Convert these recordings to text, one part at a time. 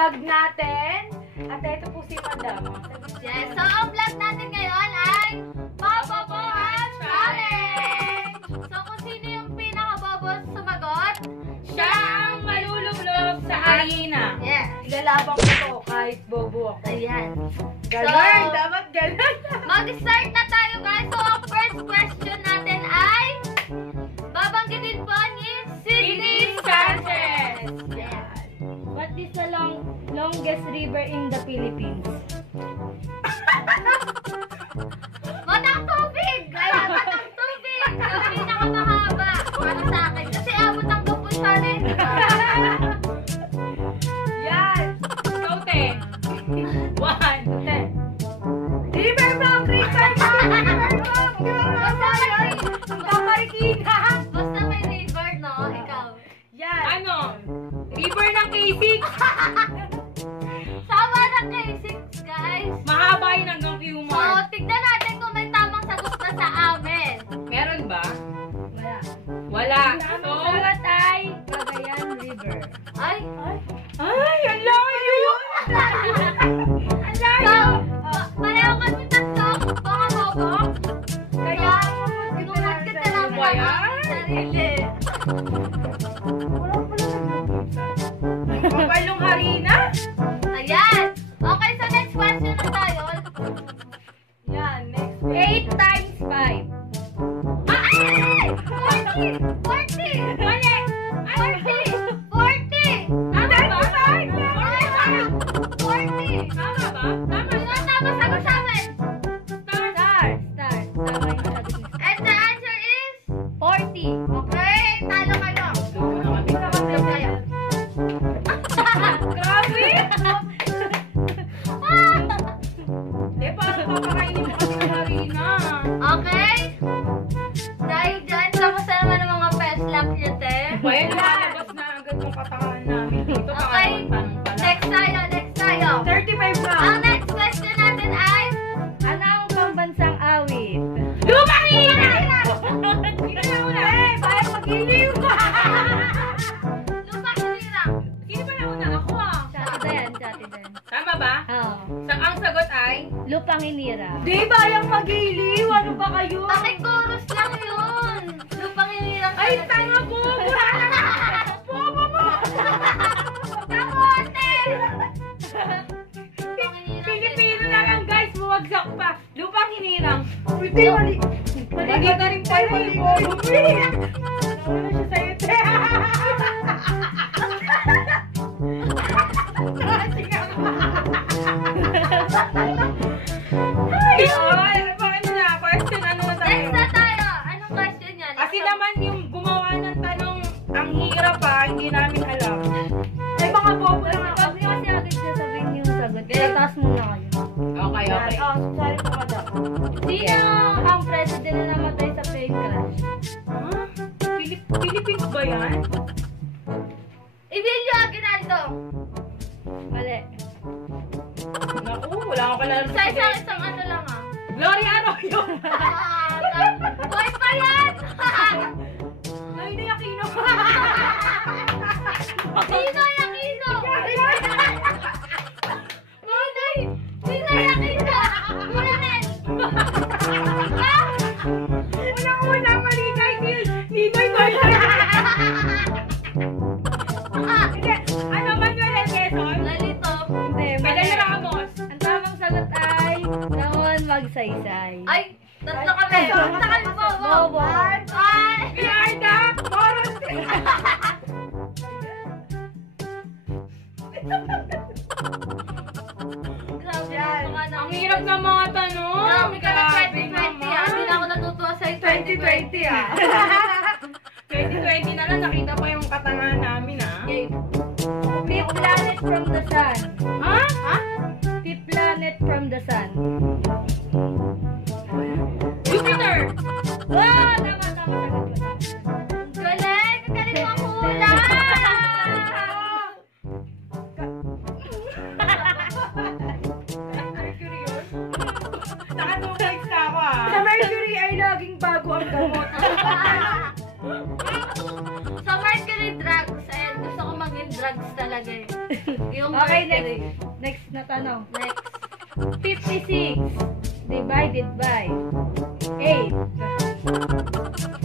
vlog natin. At ito po si Madam. Yes, so ang vlog natin ngayon ay Papabuhan Challenge! So kung sino yung pinaka-bobo sumagot, Siya ang malulublob sa arena. yes. Ilalabang ko to kahit bobo ako. Ayan. Ganon, So, dapat ganon. mag-start na tayo guys. So ang first question natin ay babanggitin po ni Sydney Sanchez. Yes. What is the longest river in the Philippines? Matang tubig! Ayan, matang tubig! Ang pinakamahaba. Para sa akin. Kasi abot ang kapon sa rin. Yan. Go, 10. 1, 10. Riverbank, Riverbank! Kamarikina! Basta may river, no? Ikaw. Yan. Ano? River ng K6. Sama na kay 6, guys. Mahaba yun hanggang So, Qmar. tignan natin kung may tamang sagot na sa amin. Meron ba? Wala. Wala. Ang So, sagot ay Cagayan River. Ay, ay, ang layo! Ang so, layo! pareho kami tatlo. Baka bobo. Kaya, inunod kita lang Ba yan? sarili. Kapalong harina? Ayan. Okay, so next question na tayo. Yan, next 8 times 5. Ay! 40! 40! Mali! 40! 40! Tama ba? 40! Tama ba? Tama Sino ang tamang sagot sa amin? Star. Tama yung sagot ni Star. And the answer is? 40. Okay, talo kayo. Talo kayo. Grabe! Di, parang papakainin mo kasi ng harina. Okay? Dahil dyan, kamusta naman ang mga pest lab niyo, te? Bayan, lalabas na agad yung katangahan namin. Dito pa Okay. tanong pala. Next tayo. 35 na. Ang next question natin ay? Ano ang pambansang awit? Lumang hina! Hindi na una. Eh, parang mag-iliw ka. Lupa Hinirang. Sino ba nauna? Ako ah. Chati din. Tama ba? Oo. Ang sagot ay? Lupang Hinira. Di ba yung mag-iliw? Ano ba kayo? Pakichorus lang yun. Lupa Hinirang. Ay, tanga po! Bobo mo! Kamote! Lupa Hinirang. Pilipino na lang guys, buwagsak pa. Lupang hinirang. Hindi, mali. Mali ka rin pala eh. Ano siya sa'yo, te? Ay, bakit na? Question, ano na tayo? Next na tayo. Anong question yan? Kasi naman yung gumawa ng tanong, ang hirap pa, hindi namin alam. Ay, mga bobo lang ako. Pag kasi agad siya sabihin yung sagot, kaya taas muna kayo. Okay, okay. Sorry po ka daw. Sino ang president na namatay sa plane crash? Huh? Philippines ba yan? Emilio Aguinaldo. Mali. Naku, wala akong kalaro. Isang ano lang ah. Gloria Arroyo! Boy pa yan! Ay, Aquino! Ninoy Aquino! Ninoy Aquino! Muranen! Unang-una, mali kay Ninoy Boylan! Hindi, ano, Manuel L. Quezon? Lalito. Hindi, mali. Belen Ramos! Ang tamang sagot ay Ramon Magsaysay. Ay, tatlo kami. Tatlo kami po. Bobo. Ay! Biarda! Moros! Grabe Yan. yung mga Ang hirap ng mga tanong! Grabe ka na Grabe 2020 naman. ah. Hindi na ako natutuwa sa 2020 ah. 2020 na lang, nakita pa yung katangahan namin ah. Fifth planet from the sun. Ha? Ha? Fifth planet from the sun. Jupiter! Wow! Tama, sagot ko. Galing! Ang galing mo hula! Mercury yun? Naka-2 na ako ah. Sa Mercury ay laging bago ang gamot. Sa Mercury drugs, and gusto ko mag-invest drugs talaga eh. Yung Okay, mercury. next na tanong. Next. 56 divided by 8. 5!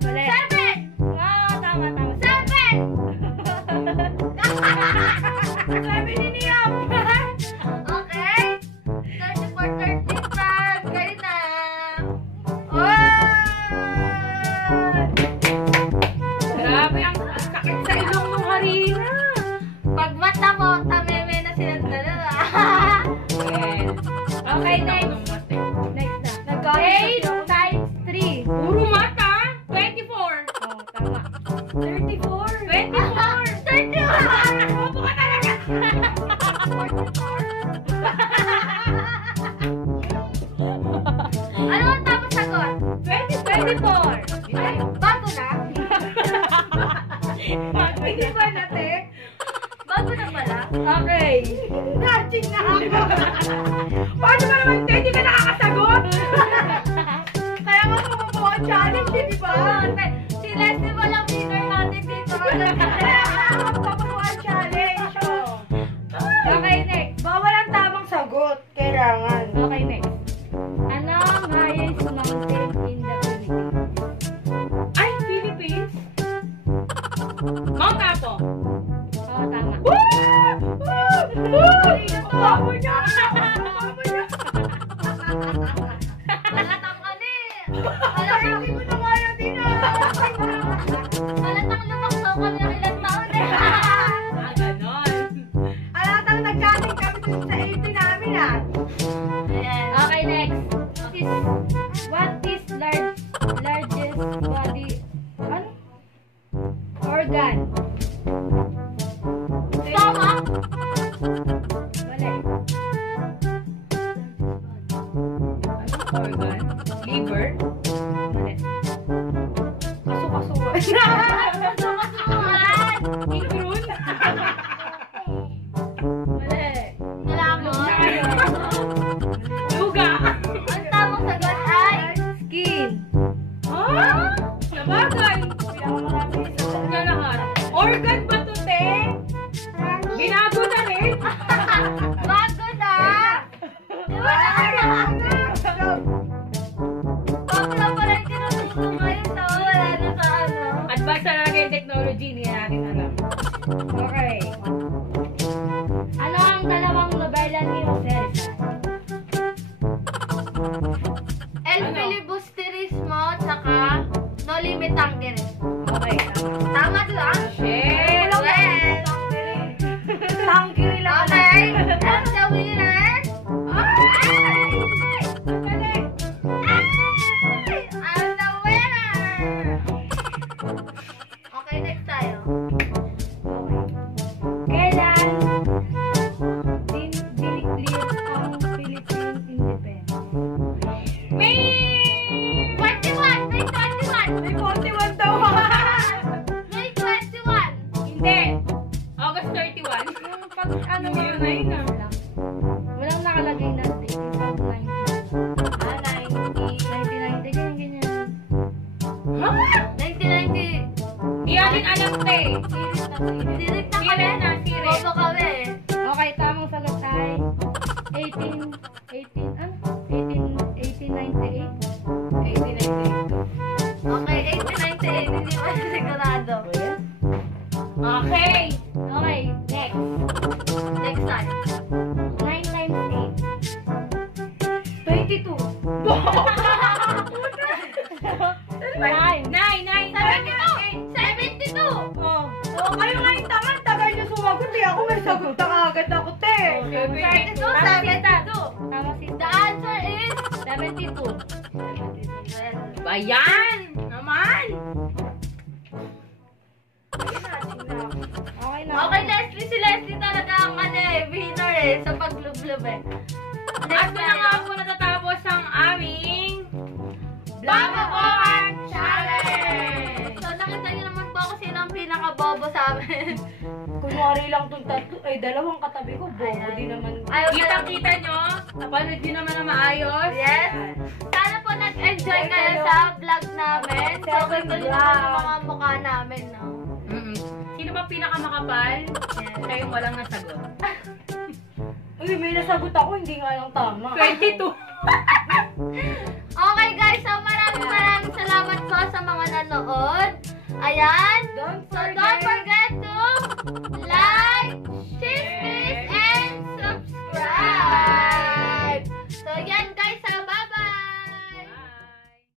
Mali. 7! Tama. 7! Sabi ni Niyam! Okay? 34, 35. Kayo na. Grabe, ang sakit sa ilong nung harina. Pag mata mo, tameme na silang dalawa. Well, Okay, next. Next na. 8 times 3. Puro mata. 24. Oh, tama. 34. 24. 31! Bobo ka talaga. Ano ang tamang sagot? 24. Ay, bago na? Hindi ba nate? Bago na pala? Okay. Natching na ako. Paano ba naman hindi ka nakakasagot? Kaya nga mabubuo ang challenge, di ba? Si Leslie walang winner natin dito. Kaya nga mabubuo ang challenge. Oh. Okay, next. Bawal ang tamang sagot. Kailangan. Okay, next. Ano ang highest mountain in the Philippines? Ay, Philippines? Mount Apo. Oo, tama. Babo niya! Babo niya! Halatang ano eh. Ay, hindi mo na kaya din Halatang lumaksaw kami ng ilang taon eh. ganon. Alatang nag-chatting kami dun sa 80 namin Ayan. Okay, next. What is largest body ano? Organ? Stomach. Mali. Anong organ? Liver? Mali. Kaso-kasuwa. Masukan. Inuron? Mali. Malamon. Luga? Ang tamang sagot ay Skin. Ha? Sabagay. Sagot na lahat. Organ ba to, te? Binago na rin? bago na. Bakla pala yung tinuturo ngayon na wala na sa ano. Advance na talaga yung technology, hindi natin alam. Okay. Ano ang dalawang nobela ni Jose Rizal? El Ano? filibusterismo tsaka no limit tangerismo. Okay, tama. Tama diba? Shit! Well, Tangkiri lang. okay. And the winner. Ay! Mali. I'm the winner. Okay, next tayo. Kailan diniklir ang Philippine Independence? May... 21! May 21! May 41 daw. May 21! Hindi. August 31. Yung pag ano Yun na yun ah. lang. Walang nakalagay na date. Yung pag 1990, ganyan. Ha? 1990. Di natin alam, te. Sirit na Sirit na, kami. sirit. Bobo kami. Okay, tamang sagot ay 1898. Okay, 1898. Hindi pa sigurado. Okay. Okay, next. Next time. 9 times 22. 8. 9. 72! Oh. Oh, kayo nga yung tamad. Tagal niyo sumagot. Di ako may sagot na kagad ako, te. 72! Tama si The answer is 72. Bayan! Naman! Okay na. Okay, Leslie. Si Leslie talaga ang winner sa paglublob eh. At Next doon na nga tayo. po natatapos ang aming Babaoan Challenge! So, nakita niyo naman po ako sino ang pinaka-bobo sa amin. Kunwari lang itong tatlo, ay dalawang katabi ko, bobo Ayan. din naman. Ayaw Kita-kita nyo, napanood nyo naman na maayos. Yes. Sana po nag-enjoy kayo sa vlog namin. So, ganda niyo naman yung mga mukha namin, no? Sino ba bang pinakamakapal? Kayo walang nasagot. Uy, may nasagot ako, hindi nga lang tama. 22. Okay guys, so maraming salamat po sa mga nanood. Ayan. So don't